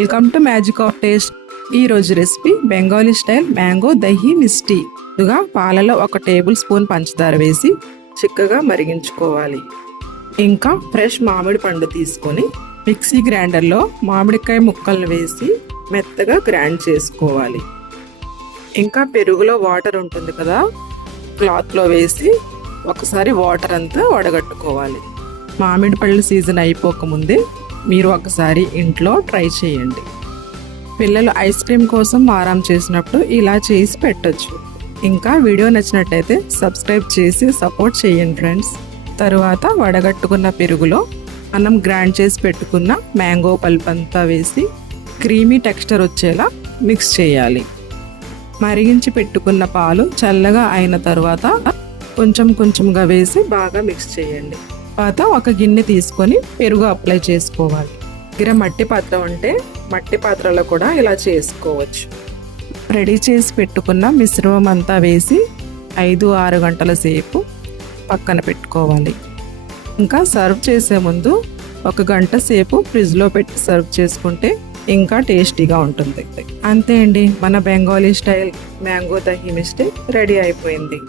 Welcome to magic of taste. ఈ రోజు recipe Bengali style mango dahi Misty. ముందుగా పాలలో 1 టేబుల్ స్పూన్ పంచదార వేసి చిక్కగా మరిగించుకోవాలి. ఇంకా ఫ్రెష్ మామిడి పండు తీసుకొని మిక్సీ గ్రైండర్లో మామిడికాయ ముక్కలను వేసి మెత్తగా గ్రైండ్ చేసుకోవాలి. ఇంకా పెరుగులో వాటర్ ఉంటుంది కదా, క్లాత్లో వేసి ఒకసారి వాటర్ అంతా వడగట్టుకోవాలి. మామిడి పళ్ళు సీజన్ అయిపోకముందే మీరు ఒకసారి ఇంట్లో ట్రై చేయండి. పిల్లలు ఐస్ క్రీమ్ కోసం మారం చేసినప్పుడు ఇలా చేసి పెట్టొచ్చు. ఇంకా వీడియో నచ్చినట్లయితే సబ్స్క్రైబ్ చేసి సపోర్ట్ చేయండి ఫ్రెండ్స్. తరువాత వడగట్టుకున్న పెరుగులో మనం గ్రైండ్ చేసి పెట్టుకున్న మ్యాంగో పల్ప్ అంతా వేసి క్రీమీ టెక్స్చర్ వచ్చేలా మిక్స్ చేయాలి. మరిగించి పెట్టుకున్న పాలు చల్లగా అయిన తర్వాత కొంచెంగా వేసి బాగా మిక్స్ చేయండి. తర్వాత ఒక గిన్నె తీసుకొని పెరుగు అప్లై చేసుకోవాలి. దగ్గర మట్టి పాత్ర ఉంటే మట్టి పాత్రలో కూడా ఇలా చేసుకోవచ్చు. రెడీ చేసి పెట్టుకున్న మిశ్రమం అంతా వేసి 5-6 గంటల సేపు పక్కన పెట్టుకోవాలి. ఇంకా సర్వ్ చేసే ముందు 1 గంట సేపు ఫ్రిడ్జ్లో పెట్టి సర్వ్ చేసుకుంటే ఇంకా టేస్టీగా ఉంటుంది. అంతే అండి, మన Bengali style mango dahi Misty ready అయిపోయింది.